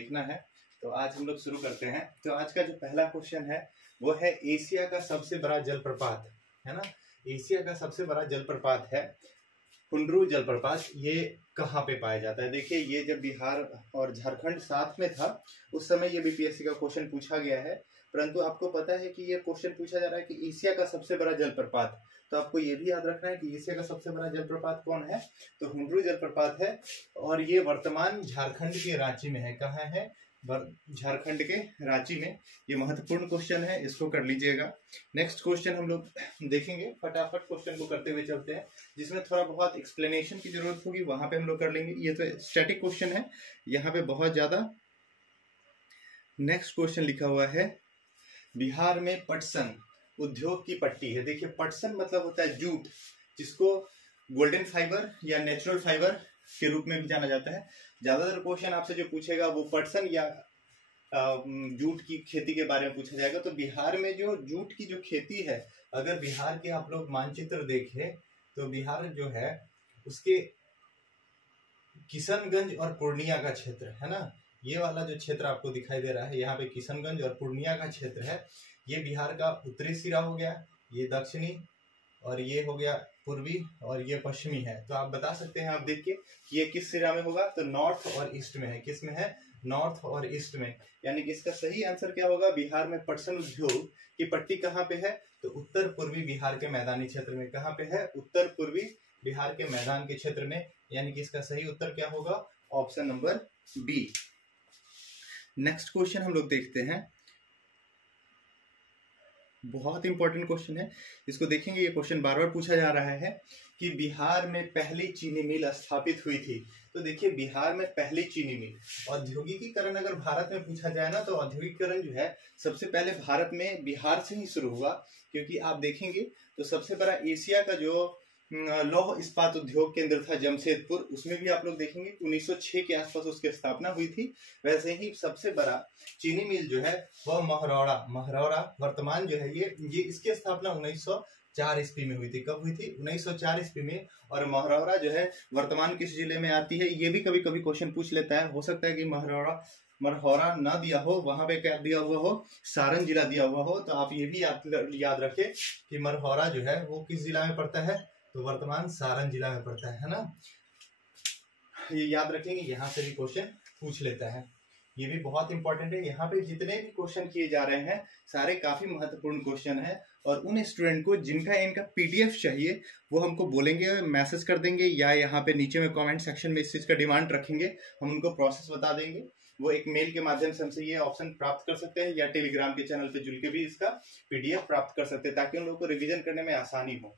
देखना है। तो आज हम लोग शुरू करते हैं। तो आज का जो पहला क्वेश्चन है वो है एशिया का सबसे बड़ा जलप्रपात, है ना। एशिया का सबसे बड़ा जलप्रपात है हुंड्रू जलप्रपात। ये कहाँ पे पाया जाता है? देखिए, ये जब बिहार और झारखंड साथ में था उस समय ये बीपीएससी का क्वेश्चन पूछा गया है, परंतु आपको पता है कि ये क्वेश्चन पूछा जा रहा है कि एशिया का सबसे बड़ा जलप्रपात। तो आपको ये भी याद रखना है कि एशिया का सबसे बड़ा जलप्रपात कौन है, तो हुंड्रू जलप्रपात है। और ये वर्तमान झारखंड के रांची में है। कहाँ है? झारखंड के रांची में। ये महत्वपूर्ण क्वेश्चन है, इसको कर लीजिएगा। नेक्स्ट क्वेश्चन हम लोग देखेंगे, फटाफट क्वेश्चन को करते हुए चलते हैं। जिसमें थोड़ा बहुत एक्सप्लेनेशन की जरूरत होगी वहां पे हम लोग कर लेंगे। ये तो स्टैटिक क्वेश्चन है, यहाँ पे बहुत ज्यादा। नेक्स्ट क्वेश्चन लिखा हुआ है बिहार में पटसन उद्योग की पट्टी है। देखिए, पटसन मतलब होता है जूट, जिसको गोल्डन फाइबर या नेचुरल फाइबर के रूप में भी जाना जाता है। ज्यादातर क्वेश्चन आपसे जो पूछेगा वो पटसन या जूट की खेती के बारे में पूछा जाएगा। तो बिहार में जो जूट की जो खेती है, अगर बिहार के आप लोग मानचित्र देखें तो बिहार जो है उसके किशनगंज और पूर्णिया का क्षेत्र है ना, ये वाला जो क्षेत्र आपको दिखाई दे रहा है, यहाँ पे किशनगंज और पूर्णिया का क्षेत्र है। ये बिहार का उत्तरी सिरा हो गया, ये दक्षिणी, और ये हो गया पूर्वी, और ये पश्चिमी है। तो आप बता सकते हैं, आप देखिए कि ये किस सिरा में होगा, तो नॉर्थ और ईस्ट में है। किस में है? नॉर्थ और ईस्ट में। यानी कि इसका सही आंसर क्या होगा? बिहार में पटसन उद्योग की पट्टी कहाँ पे है, तो उत्तर पूर्वी बिहार के मैदानी क्षेत्र में। कहाँ पे है? उत्तर पूर्वी बिहार के मैदान के क्षेत्र में। यानी कि इसका सही उत्तर क्या होगा? Option number B. Next question हम लोग देखते हैं, बहुत इंपॉर्टेंट क्वेश्चन है, इसको देखेंगे। ये क्वेश्चन बार बार पूछा जा रहा है कि बिहार में पहली चीनी मिल स्थापित हुई थी। तो देखिए, बिहार में पहली चीनी मिल, औद्योगिकीकरण अगर भारत में पूछा जाए ना, तो औद्योगिकीकरण जो है सबसे पहले भारत में बिहार से ही शुरू हुआ। क्योंकि आप देखेंगे तो सबसे बड़ा एशिया का जो लौह इस्पात उद्योग केंद्र था जमशेदपुर, उसमें भी आप लोग देखेंगे 1906 के आसपास उसकी स्थापना हुई थी। वैसे ही सबसे बड़ा चीनी मिल जो है वह महरौरा वर्तमान जो है ये इसकी स्थापना 1904 ईस्वी में हुई थी। कब हुई थी? 1904 ईस्वी में। और महरौरा जो है वर्तमान किस जिले में आती है, ये भी कभी कभी क्वेश्चन पूछ लेता है। हो सकता है कि मरहौरा ना दिया हो, वहां पे क्या दिया हुआ हो, सारण जिला दिया हुआ हो। तो आप ये भी याद रखें कि मरहौरा जो है वो किस जिला में पड़ता है, तो वर्तमान सारण जिला में पड़ता है ना। ये याद रखेंगे, यहाँ से भी क्वेश्चन पूछ लेता है। ये भी बहुत इंपॉर्टेंट है। यहाँ पे जितने भी क्वेश्चन किए जा रहे हैं सारे काफी महत्वपूर्ण क्वेश्चन है। और उन स्टूडेंट को जिनका इनका पीडीएफ चाहिए वो हमको बोलेंगे, मैसेज कर देंगे, या यहाँ पे नीचे में कमेंट सेक्शन में इस चीज का डिमांड रखेंगे, हम उनको प्रोसेस बता देंगे। वो एक मेल के माध्यम से हमसे ये ऑप्शन प्राप्त कर सकते हैं, या टेलीग्राम के चैनल पे जुड़ के भी इसका पीडीएफ प्राप्त कर सकते हैं, ताकि उन लोगों को रिविजन करने में आसानी हो।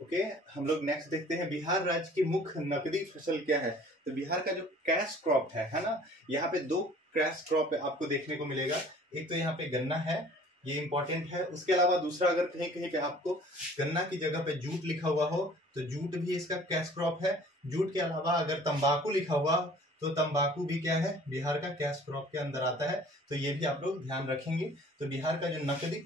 ओके, हम लोग नेक्स्ट देखते हैं, बिहार राज्य की मुख्य नकदी फसल क्या है। तो बिहार का जो कैश क्रॉप है ना, यहाँ पे दो कैश क्रॉप आपको देखने को मिलेगा। एक तो यहाँ पे गन्ना है, ये इंपॉर्टेंट है। उसके अलावा दूसरा, अगर कहीं कहीं पे आपको गन्ना की जगह पे जूट लिखा हुआ हो तो जूट भी इसका कैश क्रॉप है। जूट के अलावा अगर तंबाकू लिखा हुआ तो तंबाकू भी क्या है, बिहार का कैश क्रॉप के अंदर आता है। तो ये भी आप लोग ध्यान रखेंगे। तो बिहार का जो नकदी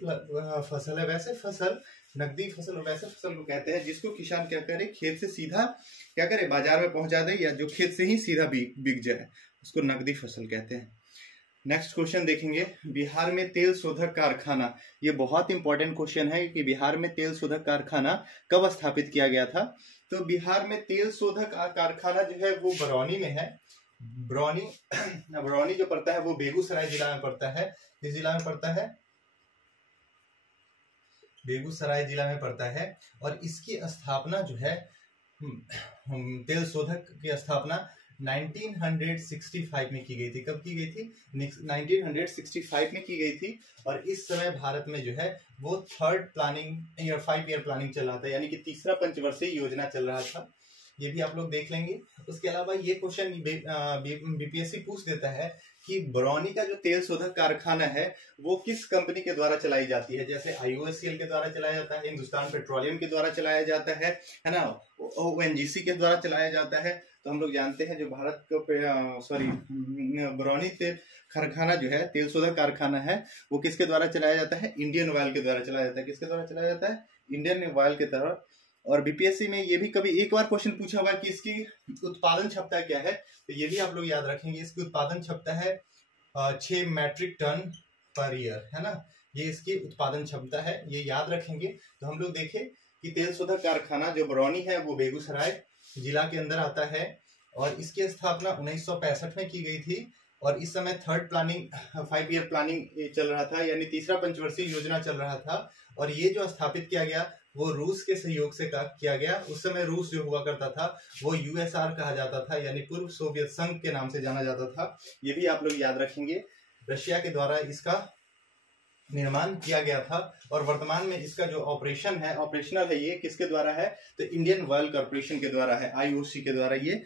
फसल है, वैसे फसल नकदी फसल वैसे फसल को कहते हैं जिसको किसान क्या करे, खेत से सीधा क्या करे, बाजार में पहुंचा दे, या जो खेत से ही सीधा बिक जाए, उसको नकदी फसल कहते हैं। नेक्स्ट क्वेश्चन देखेंगे, बिहार में तेल शोधक कारखाना। ये बहुत इंपॉर्टेंट क्वेश्चन है कि बिहार में तेल शोधक कारखाना कब स्थापित किया गया था। तो बिहार में तेल शोधक कारखाना जो है वो बरौनी में है। बरौनी जो पड़ता है वो बेगूसराय जिला में पड़ता है। किस जिला में पड़ता है? बेगूसराय जिला में पड़ता है। और इसकी स्थापना जो है, तेल शोधक की स्थापना 1965 में की गई थी। कब की गई थी? 1965 में की गई थी। और इस समय भारत में जो है वो 5 ईयर प्लानिंग चल रहा था, यानी कि तीसरा पंचवर्षीय योजना चल रहा था। ये भी आप लोग देख लेंगे। उसके अलावा ये क्वेश्चन बीपीएससी पूछ देता है कि बरौनी का जो तेल शोधक कारखाना है वो किस कंपनी के द्वारा चलाई जाती है। जैसे IOCL के द्वारा चलाया जाता है, हिंदुस्तान पेट्रोलियम के द्वारा चलाया जाता है ना, ONGC के द्वारा चलाया जाता है। तो हम लोग जानते हैं जो भारत को बरौनी तेल कारखाना जो है, तेल शोधक कारखाना है, वो किसके द्वारा चलाया जाता है? इंडियन ऑयल के द्वारा चलाया जाता है। किसके द्वारा चलाया जाता है? इंडियन ऑयल के द्वारा। और बीपीएससी में ये भी कभी एक बार क्वेश्चन पूछा हुआ है कि इसकी उत्पादन क्षमता क्या है। तो ये भी आप लोग याद रखेंगे, इसकी उत्पादन क्षमता है 6 मैट्रिक टन पर ईयर, है ना, ये इसकी उत्पादन क्षमता है, ये याद रखेंगे। तो हम लोग देखें कि तेल शोधक कारखाना जो बरौनी है वो बेगूसराय जिला के अंदर आता है और इसकी स्थापना 1965 में की गई थी और इस समय 5 ईयर प्लानिंग चल रहा था, यानी तीसरा पंचवर्षीय योजना चल रहा था। और ये जो स्थापित किया गया वो रूस के सहयोग से किया गया। उस समय रूस जो हुआ करता था वो यूएसआर कहा जाता था, यानी पूर्व सोवियत संघ के नाम से जाना जाता था। ये भी आप लोग याद रखेंगे। रशिया के द्वारा इसका निर्माण किया गया था और वर्तमान में इसका जो ऑपरेशनल है, ये किसके द्वारा है, तो इंडियन ऑयल कॉर्पोरेशन के द्वारा है, आईओसी के द्वारा ये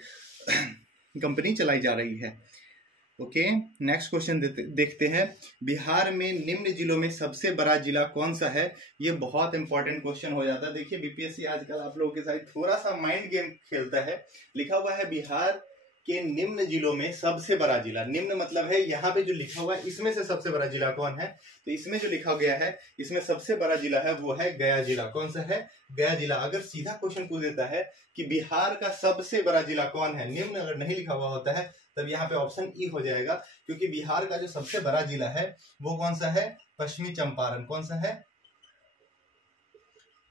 कंपनी चलाई जा रही है। ओके, नेक्स्ट क्वेश्चन देखते हैं। बिहार में निम्न जिलों में सबसे बड़ा जिला कौन सा है? ये बहुत इंपॉर्टेंट क्वेश्चन हो जाता है। देखिए बीपीएससी आजकल आप लोगों के साथ थोड़ा सा माइंड गेम खेलता है। लिखा हुआ है बिहार के निम्न जिलों में सबसे बड़ा जिला। निम्न मतलब है यहाँ पे जो लिखा हुआ है इसमें से सबसे बड़ा जिला कौन है, तो इसमें जो लिखा गया है इसमें सबसे बड़ा जिला है वो है गया जिला। कौन सा है? गया जिला। अगर सीधा क्वेश्चन पूछ देता है कि बिहार का सबसे बड़ा जिला कौन है, निम्न अगर नहीं लिखा हुआ होता है तब यहाँ पे ऑप्शन ई हो जाएगा, क्योंकि बिहार का जो सबसे बड़ा जिला है वो कौन सा है? पश्चिमी चंपारण। कौन सा है?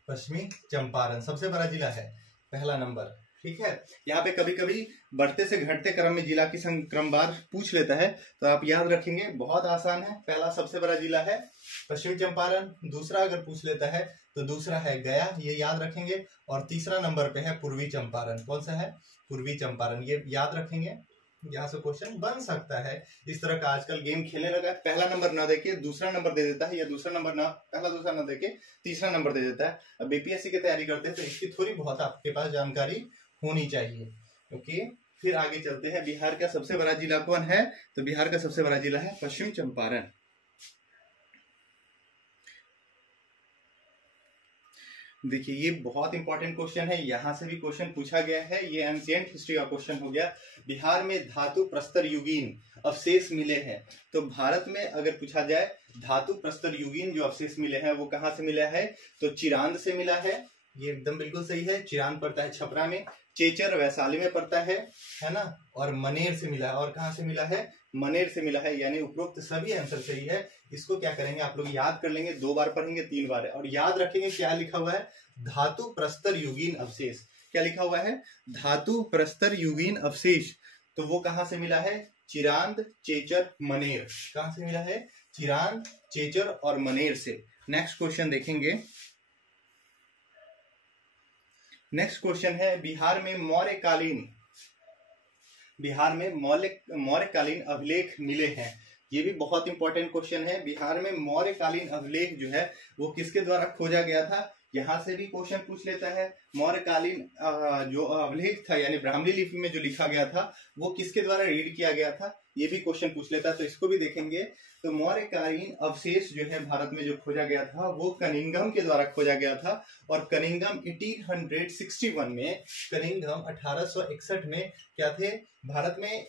पश्चिमी चंपारण सबसे बड़ा जिला है, पहला नंबर। ठीक है, यहाँ पे कभी कभी बढ़ते से घटते क्रम में जिला की क्रमवार पूछ लेता है, तो आप याद रखेंगे, बहुत आसान है। पहला सबसे बड़ा जिला है पश्चिमी चंपारण, दूसरा अगर पूछ लेता है तो दूसरा है गया, ये याद रखेंगे, और तीसरा नंबर पे है पूर्वी चंपारण। कौन सा है? पूर्वी चंपारण, ये याद रखेंगे। यहाँ से क्वेश्चन बन सकता है। इस तरह का आजकल गेम खेलने लगा है, पहला नंबर ना देके दूसरा नंबर दे देता है, या दूसरा नंबर ना पहला दूसरा ना देके तीसरा नंबर दे देता है। अब बीपीएससी की तैयारी करते हैं तो इसकी थोड़ी बहुत आपके पास जानकारी होनी चाहिए। ओके, फिर आगे चलते हैं। बिहार का सबसे बड़ा जिला कौन है? तो बिहार का सबसे बड़ा जिला है पश्चिमी चंपारण। देखिए ये बहुत इंपॉर्टेंट क्वेश्चन है, यहां से भी क्वेश्चन पूछा गया है। ये एंशिएंट हिस्ट्री का क्वेश्चन हो गया। बिहार में धातु प्रस्तर युगीन अवशेष मिले हैं, तो भारत में अगर पूछा जाए धातु प्रस्तर युगीन जो अवशेष मिले हैं वो कहाँ से मिला है, तो चिरांद से मिला है। ये एकदम बिल्कुल सही है। चिरांद पड़ता है छपरा में, चेचर वैशाली में पड़ता है ना, और मनेर से मिला है। और कहाँ से मिला है? मनेर से मिला है। यानी उपरोक्त सभी आंसर सही है। इसको क्या करेंगे आप लोग, याद कर लेंगे, 2 बार पढ़ेंगे 3 बार, और याद रखेंगे क्या लिखा हुआ है, धातु प्रस्तर युगीन अवशेष। क्या लिखा हुआ है? धातु प्रस्तर युगीन अवशेष। तो वो कहाँ से मिला है? चिरांद, चेचर, मनेर। कहाँ से मिला है? चिरांद, चेचर और मनेर से। नेक्स्ट क्वेश्चन देखेंगे। नेक्स्ट क्वेश्चन है, बिहार में मौर्यकालीन अभिलेख मिले हैं। ये भी बहुत इंपॉर्टेंट क्वेश्चन है। बिहार में मौर्यकालीन अभिलेख जो है वो किसके द्वारा खोजा गया था? यहाँ से भी क्वेश्चन पूछ लेता है। मौर्यकालीन जो अभिलेख था, यानी ब्राह्मणी लिपि में जो लिखा गया था वो किसके द्वारा रीड किया गया था, ये भी क्वेश्चन पूछ लेता है, तो इसको भी देखेंगे। तो मौर्यकालीन अवशेष जो है भारत में जो खोजा गया था वो कनिंघम के द्वारा खोजा गया था। और कनिंघम 1861 में, कनिंघम 1861 में क्या थे? भारत में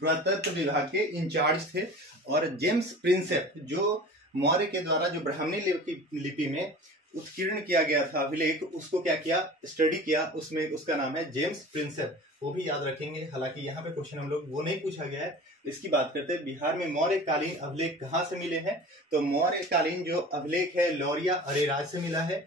पुरातत्व विभाग के इंचार्ज थे। और जेम्स प्रिंसेप जो मौर्य के द्वारा जो ब्राह्मणी लिपि में उत्कीर्ण किया गया था अभिलेख, उसको क्या किया? स्टडी किया। उसमें उसका नाम है जेम्स प्रिंसेप। वो भी याद रखेंगे। हालांकि यहाँ पे क्वेश्चन हम लोग वो नहीं पूछा गया है, इसकी बात करते हैं। बिहार में मौर्यकालीन अभिलेख कहाँ से मिले हैं? तो मौर्यकालीन जो अभिलेख है लौरिया अरेराज से मिला है,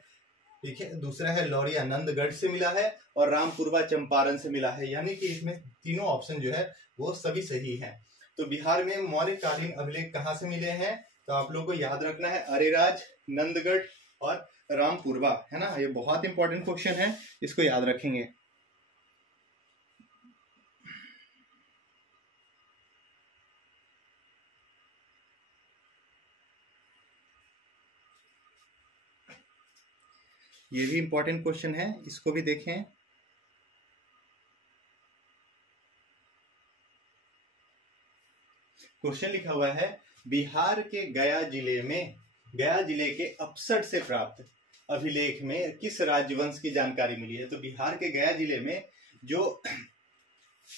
ठीक है। दूसरा है लौरिया नंदगढ़ से मिला है, और रामपुरवा चंपारण से मिला है। यानी कि इसमें तीनों ऑप्शन जो है वो सभी सही है। तो बिहार में मौर्यकालीन अभिलेख कहाँ से मिले हैं? तो आप लोगों को याद रखना है अरेराज, नंदगढ़ और रामपुरवा, है ना। ये बहुत इंपॉर्टेंट क्वेश्चन है, इसको याद रखेंगे। ये भी इंपॉर्टेंट क्वेश्चन है, इसको भी देखें। क्वेश्चन लिखा हुआ है, बिहार के गया जिले के अपसट से प्राप्त अभिलेख में किस राजवंश की जानकारी मिली है? तो बिहार के गया जिले में जो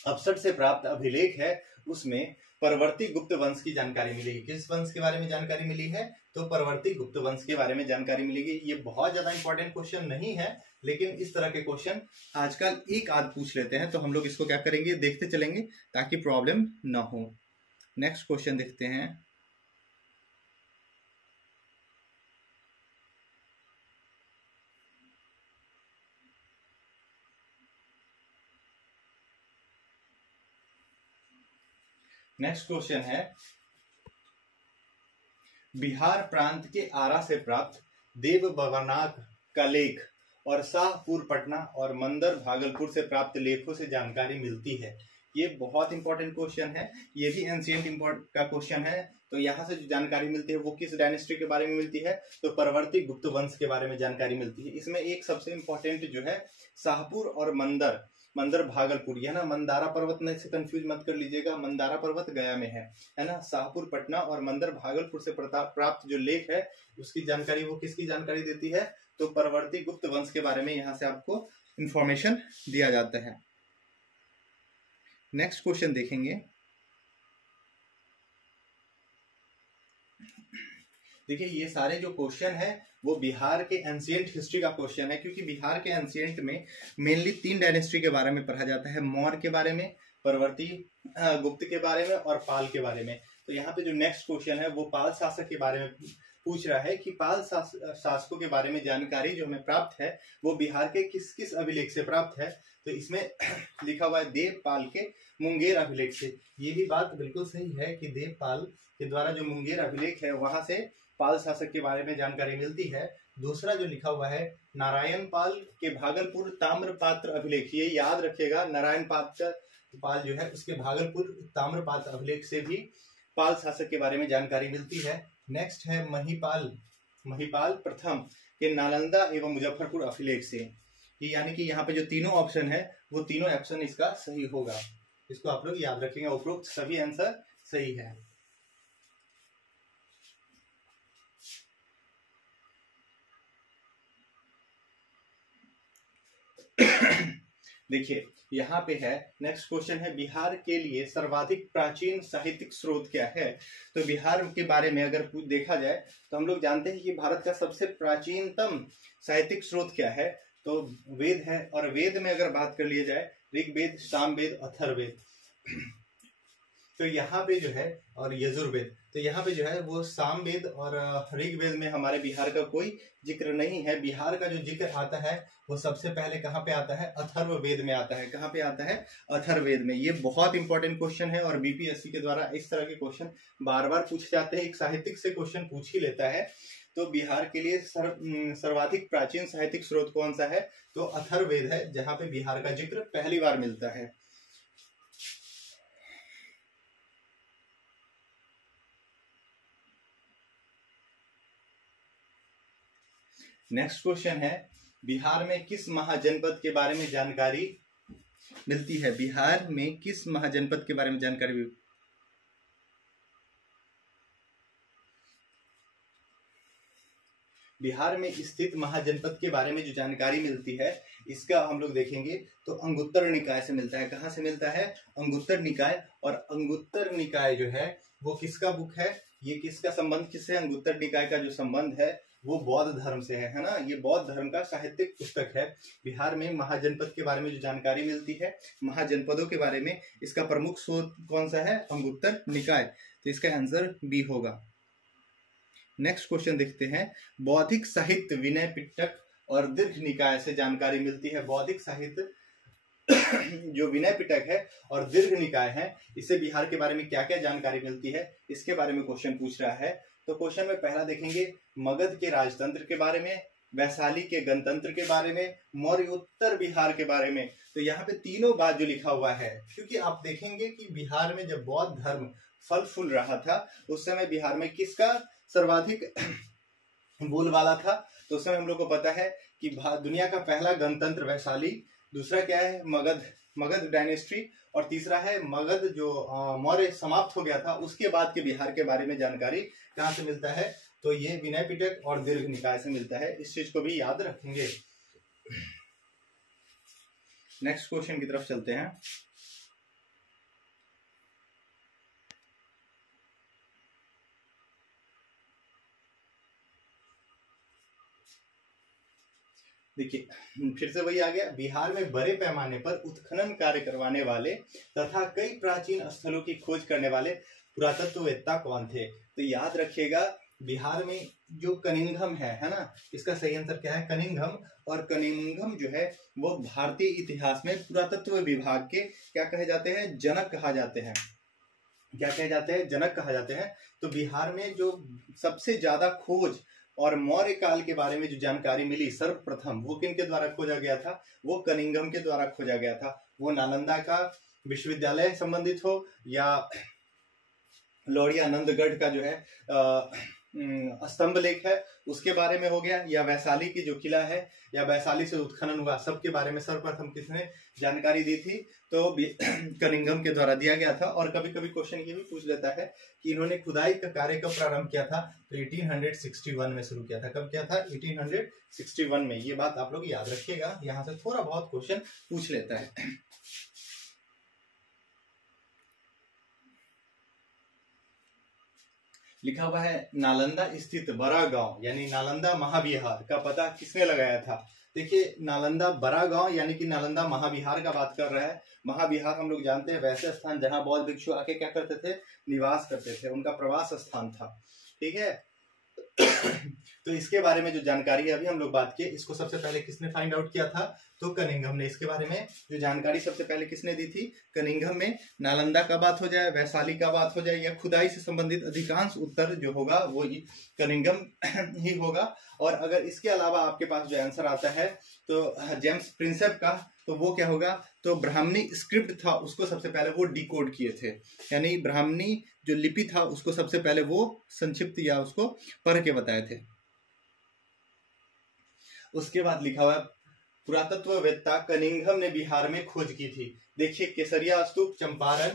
अपसट से प्राप्त अभिलेख है उसमें परवर्ती गुप्त वंश की जानकारी मिलेगी। किस वंश के बारे में जानकारी मिली है? तो परवर्ती गुप्त वंश के बारे में जानकारी मिलेगी। ये बहुत ज्यादा इंपॉर्टेंट क्वेश्चन नहीं है, लेकिन इस तरह के क्वेश्चन आजकल एक आध पूछ लेते हैं, तो हम लोग इसको क्या करेंगे, देखते चलेंगे ताकि प्रॉब्लम ना हो। नेक्स्ट क्वेश्चन देखते हैं। नेक्स्ट क्वेश्चन है, बिहार प्रांत के आरा से प्राप्त देव बवनाक का लेख और शाहपुर पटना और मंदर भागलपुर से प्राप्त लेखों से जानकारी मिलती है। ये बहुत इंपॉर्टेंट क्वेश्चन है, ये भी एंशिएंट इंपोर्ट का क्वेश्चन है। तो यहाँ से जो जानकारी मिलती है वो किस डायनेस्टी के बारे में मिलती है, तो परवर्ती गुप्त वंश के बारे में जानकारी मिलती है। इसमें एक सबसे इंपॉर्टेंट जो है शाहपुर और मंदर भागलपुर, यह ना मंदारा पर्वत में से कंफ्यूज मत कर लीजिएगा, मंदारा पर्वत गया में है ना। शाहपुर पटना और मंदर भागलपुर से प्राप्त जो लेख है उसकी जानकारी वो किसकी जानकारी देती है, तो परवर्ती गुप्त वंश के बारे में यहाँ से आपको इंफॉर्मेशन दिया जाता है। नेक्स्ट क्वेश्चन देखेंगे। देखिए ये सारे जो क्वेश्चन है वो बिहार के एंशिएंट हिस्ट्री का क्वेश्चन है, क्योंकि बिहार के एंशिएंट में मेनली 3 डायनेस्टी के बारे में पढ़ा जाता है, मौर्य के बारे में, परवर्ती गुप्त के बारे में और पाल के बारे में। तो यहाँ पे जो नेक्स्ट क्वेश्चन है वो पाल शासक के बारे में पूछ रहा है कि पाल शासकों के बारे में जानकारी जो हमें प्राप्त है वो बिहार के किस किस अभिलेख से प्राप्त है। तो इसमें लिखा हुआ है देवपाल के मुंगेर अभिलेख से। ये भी बात बिल्कुल सही है कि देवपाल के द्वारा जो मुंगेर अभिलेख है वहां से पाल शासक के बारे में जानकारी मिलती है। दूसरा जो लिखा हुआ है नारायण पाल के भागलपुर ताम्रपात्र अभिलेख, ये याद रखिएगा, नारायण पाल जो है उसके भागलपुर ताम्रपात्र अभिलेख से भी पाल शासक के बारे में जानकारी मिलती है। नेक्स्ट है महिपाल प्रथम के नालंदा एवं मुजफ्फरपुर अभिलेख से। यानी कि यहाँ पे जो तीनों ऑप्शन है वो तीनों ऑप्शन इसका सही होगा, इसको आप लोग याद रखेंगे। उपरोक्त सभी आंसर सही है। देखिए यहाँ पे है नेक्स्ट क्वेश्चन है, बिहार के लिए सर्वाधिक प्राचीन साहित्यिक स्रोत क्या है। तो बिहार के बारे में अगर देखा जाए तो हम लोग जानते हैं कि भारत का सबसे प्राचीनतम साहित्यिक स्रोत क्या है, तो वेद है। और वेद में अगर बात कर लिया जाए ऋग्वेद, सामवेद, अथर्ववेद, तो यहाँ पे जो है और यजुर्वेद, तो यहाँ पे जो है वो सामवेद और ऋग्वेद में हमारे बिहार का कोई जिक्र नहीं है। बिहार का जो जिक्र आता है वो सबसे पहले कहाँ पे आता है, अथर्ववेद में आता है। कहाँ पे आता है, अथर्ववेद में। ये बहुत इंपॉर्टेंट क्वेश्चन है और बीपीएससी के द्वारा इस तरह के क्वेश्चन बार बार पूछे जाते हैं, एक साहित्यिक से क्वेश्चन पूछ ही लेता है। तो बिहार के लिए सर्वाधिक प्राचीन साहित्यिक स्रोत कौन सा है, तो अथर्ववेद है, जहाँ पे बिहार का जिक्र पहली बार मिलता है। नेक्स्ट क्वेश्चन है, बिहार में किस महाजनपद के बारे में जानकारी मिलती है। बिहार में किस महाजनपद के बारे में जानकारी बिहार में स्थित महाजनपद के बारे में जो जानकारी मिलती है इसका हम लोग देखेंगे तो अंगुत्तर निकाय से मिलता है। कहाँ से मिलता है, अंगुत्तर निकाय। और अंगुत्तर निकाय जो है वो किसका बुक है, ये किसका संबंध किससे, अंगुत्तर निकाय का जो संबंध है वो बौद्ध धर्म से है ना। ये बौद्ध धर्म का साहित्यिक पुस्तक है। बिहार में महाजनपद के बारे में जो जानकारी मिलती है, महाजनपदों के बारे में, इसका प्रमुख स्रोत कौन सा है, अंगुत्तर निकाय। तो इसका आंसर बी होगा। नेक्स्ट क्वेश्चन देखते हैं, बौद्धिक साहित्य विनय पिटक और दीर्घ निकाय से जानकारी मिलती है। बौद्धिक साहित्य जो विनय पिटक है और दीर्घ निकाय है, इससे बिहार के बारे में क्या क्या जानकारी मिलती है, इसके बारे में क्वेश्चन पूछ रहा है। तो क्वेश्चन में पहला देखेंगे मगध के राजतंत्र के बारे में, वैशाली के गणतंत्र के बारे में, मौर्य उत्तर बिहार के बारे में। तो यहाँ पे तीनों बात जो लिखा हुआ है, क्योंकि आप देखेंगे कि बिहार में जब बौद्ध धर्म फल फूल रहा था उस समय बिहार में किसका सर्वाधिक बोलबाला था, तो उस समय हम लोग को पता है कि दुनिया का पहला गणतंत्र वैशाली, दूसरा क्या है मगध डायनेस्टी, और तीसरा है मगध जो मौर्य समाप्त हो गया था उसके बाद के बिहार के बारे में जानकारी कहाँ से मिलता है, तो ये विनय पिटक और दीर्घ निकाय से मिलता है। इस चीज को भी याद रखेंगे। नेक्स्ट क्वेश्चन की तरफ चलते हैं। देखिए फिर से वही आ गया, बिहार में बड़े पैमाने पर उत्खनन कार्य करवाने वाले तथा कई प्राचीन स्थलों की खोज करने वाले पुरातत्ववेत्ता कौन थे? तो याद रखिएगा बिहार में जो कनिंघम है ना, इसका सही आंसर क्या है? कनिंघम। और कनिंघम जो है वो भारतीय इतिहास में पुरातत्व विभाग के क्या कहे जाते हैं? जनक कहा जाते हैं। क्या कहे जाते हैं? जनक कहा जाते हैं। तो बिहार में जो सबसे ज्यादा खोज और मौर्य काल के बारे में जो जानकारी मिली सर्वप्रथम, वो किन के द्वारा खोजा गया था? वो कनिंघम के द्वारा खोजा गया था। वो नालंदा का विश्वविद्यालय संबंधित हो या लौरियानंदगढ़ का जो है स्तंभ लेख है उसके बारे में हो गया, या वैशाली की जो किला है या वैशाली से उत्खनन हुआ, सबके बारे में सर्वप्रथम किसने जानकारी दी थी? तो कनिंघम के द्वारा दिया गया था। और कभी कभी क्वेश्चन ये भी पूछ लेता है कि इन्होंने खुदाई का कार्य कब प्रारंभ किया था? तो 1861 में शुरू किया था। कब किया था? 1861 में। ये बात आप लोग याद रखिएगा, यहाँ से थोड़ा बहुत क्वेश्चन पूछ लेता है। लिखा हुआ है नालंदा स्थित बड़ा गांव यानी नालंदा महाविहार का पता किसने लगाया था? देखिए नालंदा बड़ा गांव यानी कि नालंदा महाविहार का बात कर रहा है। महाविहार हम लोग जानते हैं वैसे स्थान जहां बौद्ध भिक्षु आके क्या करते थे? निवास करते थे, उनका प्रवास स्थान था। ठीक है। तो इसके बारे में जो जानकारी है अभी हम लोग बात किए, इसको सबसे पहले किसने फाइंड आउट किया था? तो कनिंघम ने। इसके बारे में जो जानकारी सबसे पहले किसने दी थी? कनिंघम में। नालंदा का बात हो जाए, वैशाली का बात हो जाए या खुदाई से संबंधित अधिकांश उत्तर जो होगा वो कनिंघम ही होगा। और अगर इसके अलावा आपके पास जो आंसर आता है तो जेम्स प्रिंसेप का, तो वो क्या होगा? तो ब्राह्मणी स्क्रिप्ट था उसको सबसे पहले वो डिकोड किए थे, यानी ब्राह्मणी जो लिपि था उसको सबसे पहले वो संक्षिप्त या उसको पढ़ के बताए थे। उसके बाद लिखा हुआ पुरातत्ववेत्ता कनिंघम ने बिहार में खोज की थी। देखिए केसरिया स्तूप, चंपारण,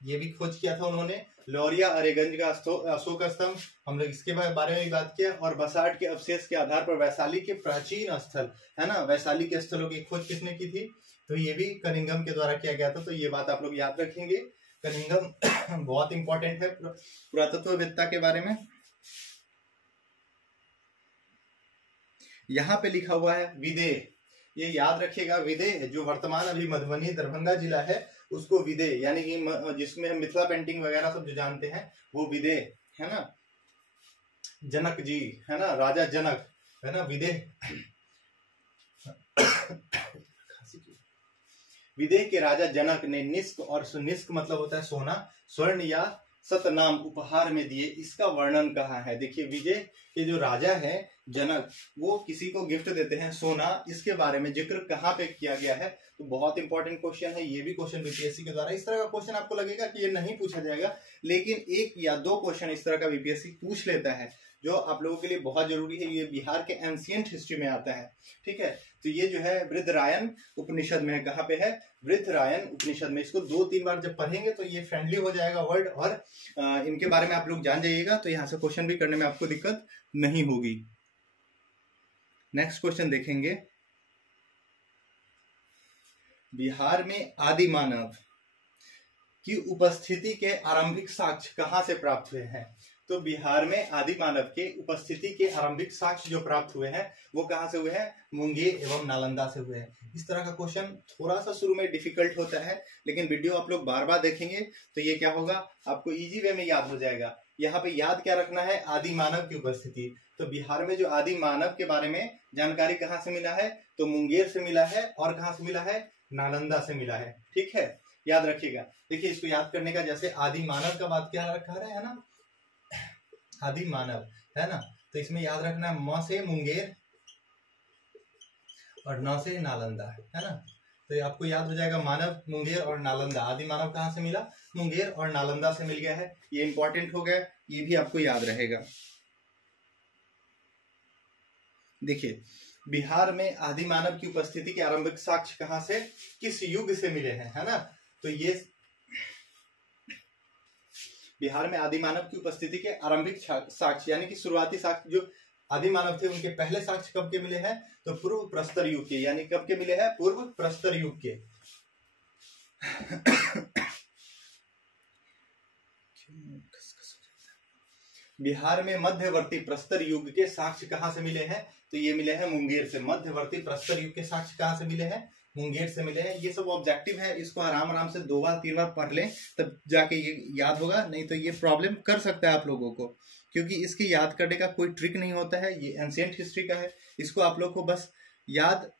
ये भी खोज किया था उन्होंने। लौरिया अरेगंज का अशोक स्तंभ, हम लोग इसके बारे में भी बात किया। और बसाठ के अवशेष के आधार पर वैशाली के प्राचीन स्थल है ना, वैशाली के स्थलों की खोज किसने की थी? तो ये भी कनिंघम के द्वारा किया गया था। तो ये बात आप लोग याद रखेंगे। कनिंघम बहुत इंपॉर्टेंट है पुरातत्ववेत्ता के बारे में। यहाँ पे लिखा हुआ है विदेह, ये याद रखिएगा। विदेह जो वर्तमान अभी मधुबनी दरभंगा जिला है उसको विदेह, यानी कि जिसमें हम मिथिला पेंटिंग वगैरह सब जो जानते हैं वो विदेह है ना। जनक जी है ना, राजा जनक है ना। विदेह विदेह के राजा जनक ने निष्क, और निष्क मतलब होता है सोना, स्वर्ण या सतनाम उपहार में दिए। इसका वर्णन कहाँ है? देखिए विजय के जो राजा है जनक, वो किसी को गिफ्ट देते हैं सोना, इसके बारे में जिक्र कहाँ पे किया गया है? तो बहुत इंपॉर्टेंट क्वेश्चन है। ये भी क्वेश्चन बीपीएससी के द्वारा, इस तरह का क्वेश्चन आपको लगेगा कि ये नहीं पूछा जाएगा, लेकिन एक या दो क्वेश्चन इस तरह का बीपीएससी पूछ लेता है जो आप लोगों के लिए बहुत जरूरी है। ये बिहार के एंशिएंट हिस्ट्री में आता है। ठीक है। तो ये जो है वृद्धरायन उपनिषद में है। कहाँ पे है? वृद्धरायन उपनिषद में। इसको 2-3 बार जब पढ़ेंगे तो ये फ्रेंडली हो जाएगा वर्ड, और इनके बारे में आप लोग जान जाइएगा, तो यहाँ से क्वेश्चन भी करने में आपको दिक्कत नहीं होगी। नेक्स्ट क्वेश्चन देखेंगे, बिहार में आदि मानव की उपस्थिति के आरंभिक साक्ष्य कहाँ से प्राप्त हुए हैं? तो बिहार में आदि मानव के उपस्थिति के आरंभिक साक्ष्य जो प्राप्त हुए हैं वो कहाँ से हुए हैं? मुंगेर एवं नालंदा से हुए हैं। इस तरह का क्वेश्चन थोड़ा सा शुरू में डिफिकल्ट होता है, लेकिन वीडियो आप लोग बार बार देखेंगे तो ये क्या होगा? आपको इजी वे में याद हो जाएगा। यहाँ पे याद क्या रखना है? आदि मानव की उपस्थिति। तो बिहार में जो आदि मानव के बारे में जानकारी कहाँ से मिला है? तो मुंगेर से मिला है। और कहाँ से मिला है? नालंदा से मिला है। ठीक है, याद रखिएगा। देखिए इसको याद करने का, जैसे आदि मानव का बात क्या रखा है ना, आदि मानव है ना, तो इसमें याद रखना है म से मुंगेर और न से नालंदा है ना। तो ये आपको याद हो जाएगा, मानव, मुंगेर और नालंदा। आदि मानव कहाँ से मिला? मुंगेर और नालंदा से मिल गया है। ये इंपॉर्टेंट हो गया, ये भी आपको याद रहेगा। देखिए बिहार में आदि मानव की उपस्थिति के आरंभिक साक्ष्य कहाँ से, किस युग से मिले हैं, है ना। तो ये बिहार में आदि मानव की उपस्थिति के आरंभिक साक्ष्य यानी कि शुरुआती साक्ष्य जो आदि मानव थे उनके पहले साक्ष्य कब के मिले हैं? तो पूर्व प्रस्तर युग के। यानी कब के मिले हैं? पूर्व प्रस्तर युग के। बिहार में मध्यवर्ती प्रस्तर युग के साक्ष्य कहाँ से मिले हैं? तो ये मिले हैं मुंगेर से। मध्यवर्ती प्रस्तर युग के साक्ष्य कहाँ से मिले हैं? मुंगेर से मिले हैं। ये सब ऑब्जेक्टिव है, इसको आराम आराम से 2 बार 3 बार पढ़ लें तब जाके ये याद होगा, नहीं तो ये प्रॉब्लम कर सकता है आप लोगों को, क्योंकि इसके याद करने का कोई ट्रिक नहीं होता है। ये एंशिएंट हिस्ट्री का है, इसको आप लोग को बस याद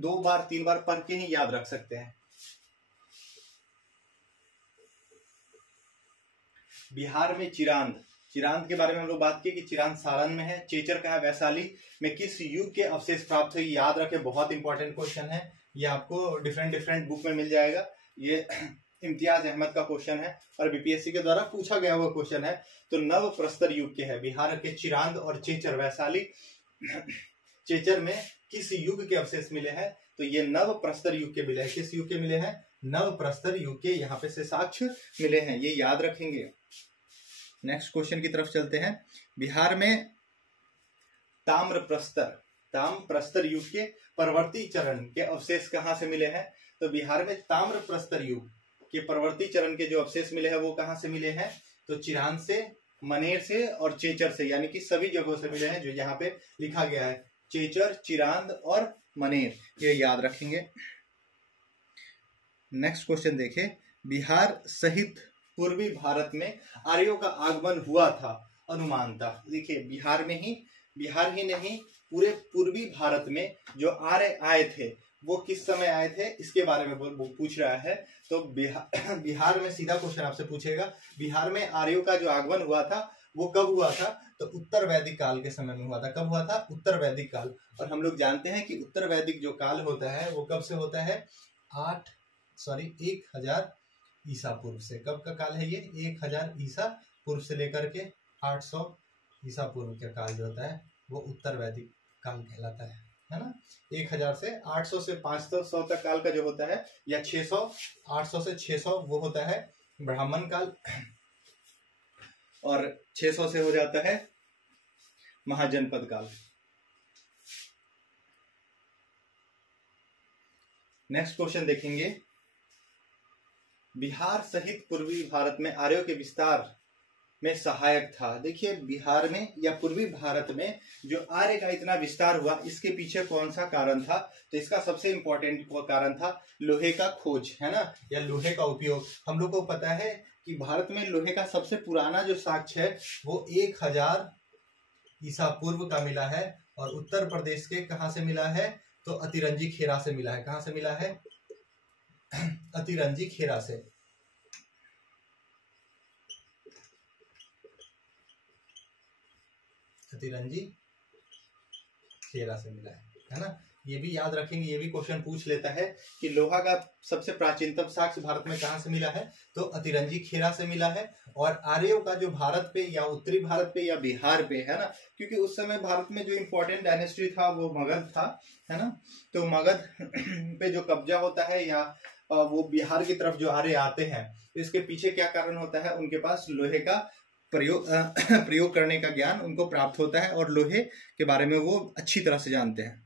2 बार 3 बार पढ़ के ही याद रख सकते हैं। बिहार में चिरांद के बारे में हम लोग बात की कि चिरांद सारण में है। चेचर का है वैशाली में। किस युग के अवशेष प्राप्त हुए, याद रखें, बहुत इंपॉर्टेंट क्वेश्चन है। ये आपको डिफरेंट बुक में मिल जाएगा। ये इम्तियाज अहमद का क्वेश्चन है और बीपीएससी के द्वारा पूछा गया हुआ क्वेश्चन है। तो नव प्रस्तर युग के है। बिहार के चिरांद और चेचर वैशाली। चेचर में किस युग के अवशेष मिले हैं, तो ये नव प्रस्तर युग के मिले हैं। किस युग के मिले हैं, नव प्रस्तर युग के यहाँ पे से साक्ष्य मिले हैं, ये याद रखेंगे। नेक्स्ट क्वेश्चन की तरफ चलते हैं। बिहार में ताम्र प्रस्तर युग के परवर्ती चरण के अवशेष कहाँ से मिले हैं, तो बिहार में ताम्र प्रस्तर युग के परवर्ती चरण के जो अवशेष मिले हैं वो कहाँ से मिले हैं, तो चिरांद से, मनेर से और चेचर से, यानी कि सभी जगहों से मिले हैं जो यहाँ पे लिखा गया है। चेचर, चिरांद और मनेर, ये याद रखेंगे। नेक्स्ट क्वेश्चन देखें। बिहार सहित पूर्वी भारत में आर्यों का आगमन हुआ था, अनुमानता। देखिए बिहार ही नहीं, पूरे पूर्वी भारत में जो आर्य आए थे वो किस समय आए थे, इसके बारे में पूछ रहा है। तो बिहार में सीधा क्वेश्चन आपसे पूछेगा, बिहार में आर्यों का जो आगमन हुआ था वो कब हुआ था, तो उत्तर वैदिक काल के समय में हुआ था। कब हुआ था, उत्तर वैदिक काल। और हम लोग जानते हैं कि उत्तर वैदिक जो काल होता है वो कब से होता है, 1000 ईसा पूर्व से। कब का काल है ये, 1000 ईसा पूर्व से लेकर के 800 ईसा पूर्व का काल जो होता है वो उत्तर वैदिक काल कहलाता है ना। 1000 से 800 से 500 तक काल का जो होता है, या 800 से 600 वो होता है ब्राह्मण काल, और 600 से हो जाता है महाजनपद काल। नेक्स्ट क्वेश्चन देखेंगे। बिहार सहित पूर्वी भारत में आर्यों के विस्तार में सहायक था। देखिए बिहार में या पूर्वी भारत में जो आर्य का इतना विस्तार हुआ, इसके पीछे कौन सा कारण था, तो इसका सबसे इंपॉर्टेंट कारण था लोहे का खोज, है ना, या लोहे का उपयोग। हम लोग को पता है कि भारत में लोहे का सबसे पुराना जो साक्ष्य है वो 1000 ईसा पूर्व का मिला है, और उत्तर प्रदेश के कहाँ से मिला है, तो अतिरंजी खेरा से मिला है। कहाँ से मिला है, अतिरंजी खेरा से। अतिरंजी खेरा से मिला है ना। ये भी याद रखेंगे, ये भी क्वेश्चन पूछ लेता है कि लोहा का सबसे प्राचीनतम साक्ष्य भारत में कहाँ से मिला है, तो अतिरंजी खेरा से मिला है। और आर्यों का जो भारत पे या उत्तरी भारत पे या बिहार पे, है ना, क्योंकि उस समय भारत में जो इम्पोर्टेंट डायनेस्टी था वो मगध था, है ना। तो मगध पे जो कब्जा होता है या वो बिहार की तरफ जो आर्य आते हैं, तो इसके पीछे क्या कारण होता है, उनके पास लोहे का प्रयोग करने का ज्ञान उनको प्राप्त होता है और लोहे के बारे में वो अच्छी तरह से जानते हैं।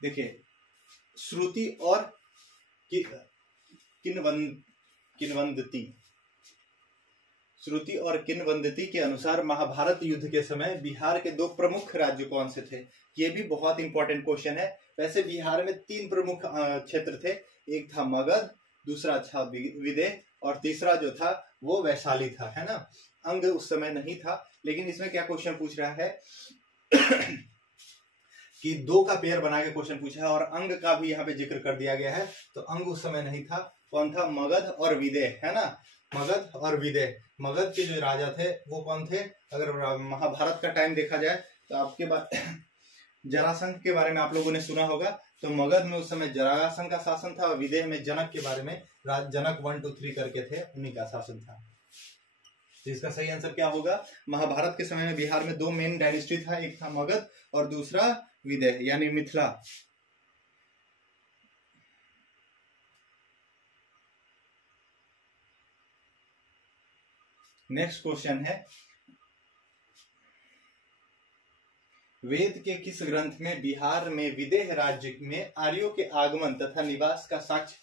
देखिए श्रुति और किन्वदंती के अनुसार महाभारत युद्ध के समय बिहार के 2 प्रमुख राज्य कौन से थे, ये भी बहुत इंपॉर्टेंट क्वेश्चन है। वैसे बिहार में 3 प्रमुख क्षेत्र थे, एक था मगध, दूसरा था विदेह और तीसरा जो था वो वैशाली था, है ना। अंग उस समय नहीं था, लेकिन इसमें क्या क्वेश्चन पूछ रहा है कि 2 का पेयर बना के क्वेश्चन पूछा है और अंग का भी यहाँ पे जिक्र कर दिया गया है। तो अंग उस समय नहीं था, कौन था, मगध और विदेह, है ना। मगध और विदेह, मगध के जो राजा थे वो कौन थे, अगर महाभारत का टाइम देखा जाए तो आपके बाद जरासंध के बारे में आप लोगों ने सुना होगा। तो मगध में उस समय जरासंध का शासन था और विदेह में जनक के बारे में जनक 1 2 3 करके थे, उन्हीं का शासन था। तो इसका सही आंसर क्या होगा, महाभारत के समय में बिहार में 2 मेन डायनेस्टी था, एक था मगध और दूसरा विदेह यानी मिथिला। नेक्स्ट क्वेश्चन है, वेद के किस ग्रंथ में बिहार में विदेह राज्य में आर्यों के आगमन तथा निवास का साक्ष्य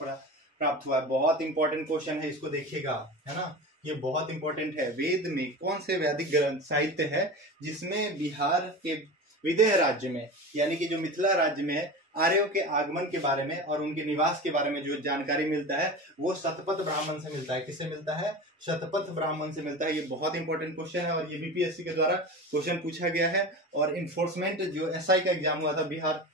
प्राप्त हुआ है। बहुत इंपॉर्टेंट क्वेश्चन है, इसको देखिएगा, है ना, ये बहुत इंपॉर्टेंट है। वेद में कौन से वैदिक ग्रंथ साहित्य है जिसमें बिहार के विदेह राज्य में यानी कि जो मिथिला राज्य में है आर्यों के आगमन के बारे में और उनके निवास के बारे में जो जानकारी मिलता है वो शतपथ ब्राह्मण से मिलता है। किससे मिलता है? शतपथ ब्राह्मण से मिलता है। ये बहुत इंपॉर्टेंट क्वेश्चन है और ये बीपीएससी के द्वारा क्वेश्चन पूछा गया है। और इन्फोर्समेंट जो एसआई का एग्जाम हुआ था बिहार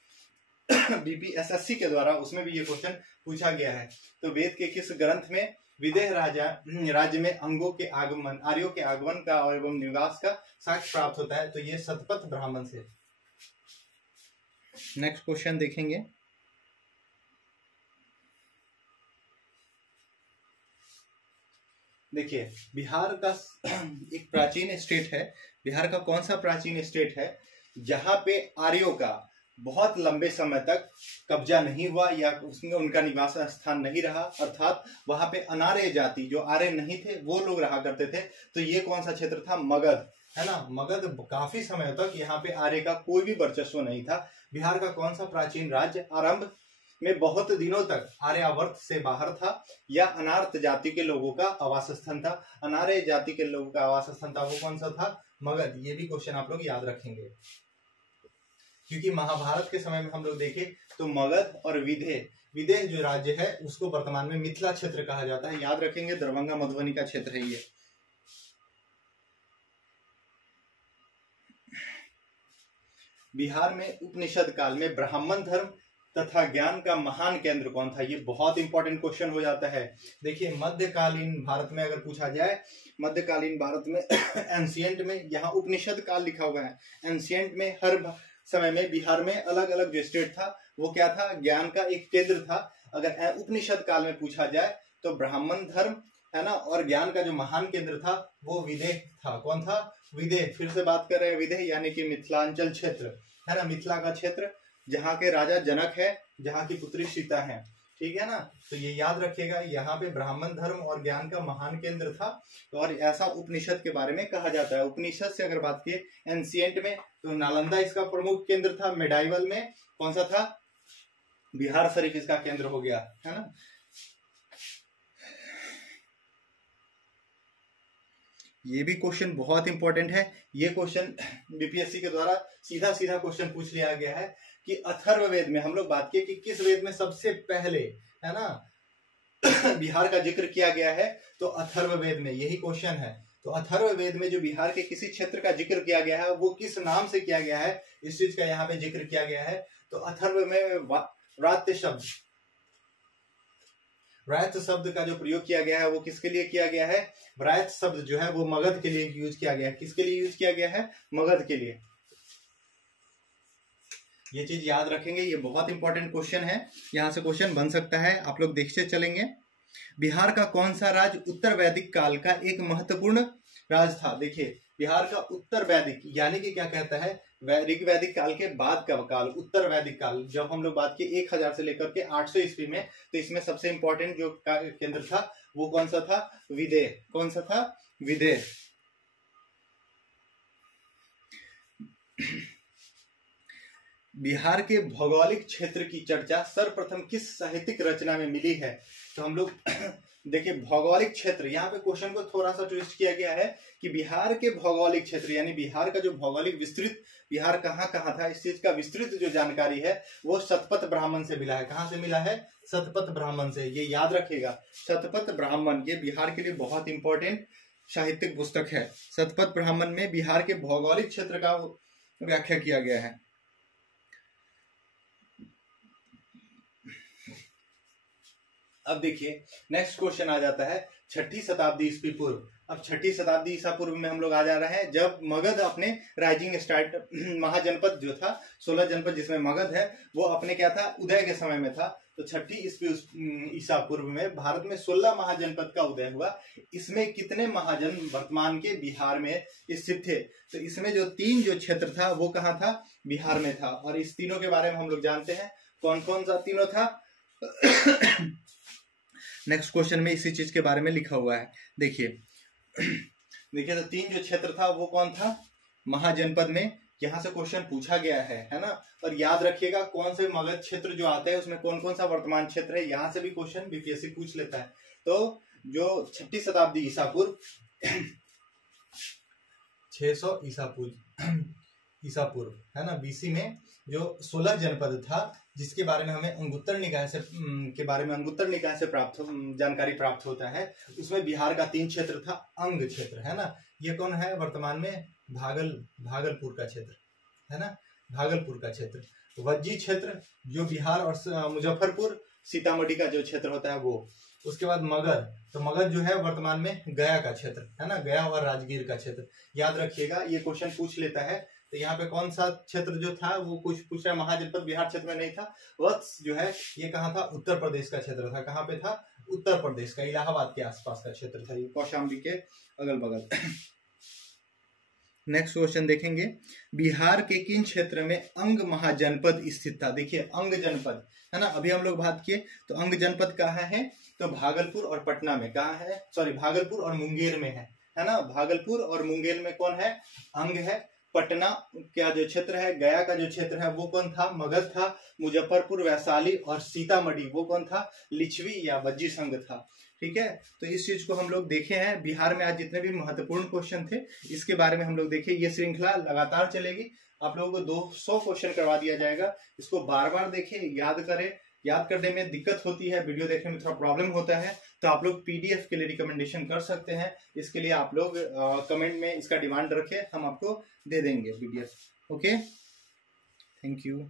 बीपीएसएससी के द्वारा, उसमें भी ये क्वेश्चन पूछा गया है। तो वेद के किस ग्रंथ में विदेह राज्य में अंगों के आगमन, आर्यों के आगमन का और एवं निवास का साक्ष्य प्राप्त होता है? तो ये शतपथ ब्राह्मण से। नेक्स्ट क्वेश्चन देखेंगे। देखिए बिहार का एक प्राचीन स्टेट है। बिहार का कौन सा प्राचीन स्टेट है जहां पे आर्यों का बहुत लंबे समय तक कब्जा नहीं हुआ या उसमें उनका निवास स्थान नहीं रहा, अर्थात वहां पे अनार्य जाति जो आर्य नहीं थे वो लोग रहा करते थे। तो ये कौन सा क्षेत्र था? मगध, है ना। मगध काफी समय तक यहाँ पे आर्य का कोई भी वर्चस्व नहीं था। बिहार का कौन सा प्राचीन राज्य आरंभ में बहुत दिनों तक आर्यावर्त से बाहर था या अनार्त जाति के लोगों का आवास स्थान था? अनार्य जाति के लोगों का आवास स्थान था, वो कौन सा था? मगध। ये भी क्वेश्चन आप लोग याद रखेंगे क्योंकि महाभारत के समय में हम लोग देखें तो मगध और विदेह जो राज्य है उसको वर्तमान में मिथिला क्षेत्र कहा जाता है। याद रखेंगे, दरभंगा मधुबनी का क्षेत्र है ये। बिहार में उपनिषद काल में ब्राह्मण धर्म तथा ज्ञान का महान केंद्र कौन था? ये बहुत इंपॉर्टेंट क्वेश्चन हो जाता है। देखिए मध्यकालीन भारत में अगर पूछा जाए, मध्यकालीन भारत में एंशिएंट में, यहाँ उपनिषद काल लिखा हुआ है। एंशिएंट में हर समय में बिहार में अलग अलग जो स्टेट था वो क्या था? ज्ञान का एक केंद्र था। अगर उपनिषद काल में पूछा जाए तो ब्राह्मण धर्म, है ना, और ज्ञान का जो महान केंद्र था वो विदेह था। कौन था? विदेह। फिर से बात कर रहे हैं विदेह यानी कि मिथिलांचल क्षेत्र, है ना, मिथिला का क्षेत्र जहाँ के राजा जनक है, जहाँ की पुत्री सीता है, ठीक है ना। तो ये याद रखिएगा, यहाँ पे ब्राह्मण धर्म और ज्ञान का महान केंद्र था। और ऐसा उपनिषद के बारे में कहा जाता है। उपनिषद से अगर बात किए एंशिएंट में तो नालंदा इसका प्रमुख केंद्र था। मेडाइवल में कौन सा था? बिहार शरीफ इसका केंद्र हो गया, है ना। ये भी क्वेश्चन बहुत इंपॉर्टेंट है। ये क्वेश्चन बीपीएससी के द्वारा सीधा सीधा क्वेश्चन पूछ लिया गया है कि अथर्ववेद में हम लोग बात किए कि किस वेद में सबसे पहले, है ना, बिहार का जिक्र किया गया है? तो अथर्ववेद में, यही क्वेश्चन है। तो अथर्ववेद में जो बिहार के किसी क्षेत्र का जिक्र किया गया है वो किस नाम से किया गया है, इस चीज का यहाँ पे जिक्र किया गया है। तो अथर्व में व्रात्य शब्द का जो प्रयोग किया गया है वो किसके लिए किया गया है? व्रात्य शब्द जो है वो मगध के लिए यूज किया गया है। किसके लिए यूज किया गया है? मगध के लिए। ये चीज याद रखेंगे, ये बहुत इंपॉर्टेंट क्वेश्चन है, यहाँ से क्वेश्चन बन सकता है, आप लोग देखते चलेंगे। बिहार का कौन सा राज्य उत्तर वैदिक काल का एक महत्वपूर्ण राज था? देखिए बिहार का उत्तर वैदिक यानी कि क्या कहता है? ऋग्वैदिक काल के बाद का काल, उत्तर वैदिक काल। जब हम लोग बात की 1000 से लेकर के 800 ईस्वी में, तो इसमें सबसे इंपॉर्टेंट जो केंद्र था वो कौन सा था? विदेह। कौन सा था? विदेह। बिहार के भौगोलिक क्षेत्र की चर्चा सर्वप्रथम किस साहित्यिक रचना में मिली है? तो हम लोग देखिए भौगोलिक क्षेत्र, यहाँ पे क्वेश्चन को थोड़ा सा ट्विस्ट किया गया है कि बिहार के भौगोलिक क्षेत्र यानी बिहार का जो भौगोलिक विस्तृत, बिहार कहाँ कहाँ था, इस चीज का विस्तृत जो जानकारी है वो शतपथ ब्राह्मण से मिला है। कहाँ से मिला है? शतपथ ब्राह्मण से। ये याद रखिएगा, शतपथ ब्राह्मण ये बिहार के लिए बहुत इंपॉर्टेंट साहित्यिक पुस्तक है। शतपथ ब्राह्मण में बिहार के भौगोलिक क्षेत्र का व्याख्या किया गया है। अब देखिए नेक्स्ट क्वेश्चन आ जाता है 6ठी शताब्दी ईस्वी पूर्व। अब 6ठी शताब्दी ईसा पूर्व में हम लोग आ जा रहे हैं जब मगध अपने राइजिंग स्टार्ट, महाजनपद जो था 16 जनपद जिसमें मगध है वो अपने क्या था? उदय के समय में था। तो 6ठी ईसा पूर्व में भारत में 16 महाजनपद का उदय हुआ। इसमें कितने महाजन वर्तमान के बिहार में स्थित थे? तो इसमें जो 3 जो क्षेत्र था वो कहाँ था? बिहार में था। और इस तीनों के बारे में हम लोग जानते हैं कौन कौन सा तीनों था। नेक्स्ट क्वेश्चन में इसी चीज के बारे में लिखा हुआ है। देखिए तो 3 जो क्षेत्र था वो कौन था? महाजनपद में, यहाँ से क्वेश्चन पूछा गया है ना। और याद रखिएगा कौन से मगध क्षेत्र जो आता है उसमें कौन कौन सा वर्तमान क्षेत्र है, यहाँ से भी क्वेश्चन बीपीएससी पूछ लेता है। तो जो 6ठी शताब्दी ईसा पूर्व 600 ईसा ईसा पूर्व, है ना। बीसी में जो 16 जनपद था, जिसके बारे में हमें अंगुत्तर निकाय से जानकारी प्राप्त होता है, उसमें बिहार का 3 क्षेत्र था, अंग क्षेत्र, है ना। ये कौन है वर्तमान में? भागलपुर का क्षेत्र, है ना, भागलपुर का क्षेत्र। वज्जी क्षेत्र जो बिहार और मुजफ्फरपुर सीतामढ़ी का जो क्षेत्र होता है वो। उसके बाद मगध, तो मगध जो है वर्तमान में गया का क्षेत्र, है ना, गया और राजगीर का क्षेत्र। याद रखिएगा, ये क्वेश्चन पूछ लेता है। तो यहाँ पे कौन सा क्षेत्र जो था वो कुछ पूछ रहा है, महाजनपद बिहार क्षेत्र में नहीं था। वत्स जो है ये कहाँ था? उत्तर प्रदेश का क्षेत्र था। कहाँ पे था? उत्तर प्रदेश का, इलाहाबाद के आसपास का क्षेत्र था, ये कौशाम्बी के अगल बगल। नेक्स्ट क्वेश्चन देखेंगे, बिहार के किन क्षेत्र में अंग महाजनपद स्थित था? देखिए अंग जनपद, है ना, अभी हम लोग बात किए। तो अंग जनपद कहाँ है? तो भागलपुर और पटना में। कहाँ है? सॉरी, भागलपुर और मुंगेर में है ना। भागलपुर और मुंगेर में कौन है? अंग है। पटना का जो क्षेत्र है, गया का जो क्षेत्र है, वो कौन था? मगध था। मुजफ्फरपुर, वैशाली और सीतामढ़ी वो कौन था? लिच्छवी या वज्जी संघ था। ठीक है, तो इस चीज को हम लोग देखे हैं। बिहार में आज जितने भी महत्वपूर्ण क्वेश्चन थे इसके बारे में हम लोग देखे। ये श्रृंखला लगातार चलेगी, आप लोगों को 200 क्वेश्चन करवा दिया जाएगा। इसको बार बार देखें, याद करें। याद करने में दिक्कत होती है, वीडियो देखने में थोड़ा प्रॉब्लम होता है, तो आप लोग पीडीएफ के लिए रिकमेंडेशन कर सकते हैं। इसके लिए आप लोग कमेंट में इसका डिमांड रखें, हम आपको दे देंगे पीडीएफ। Okay, thank you.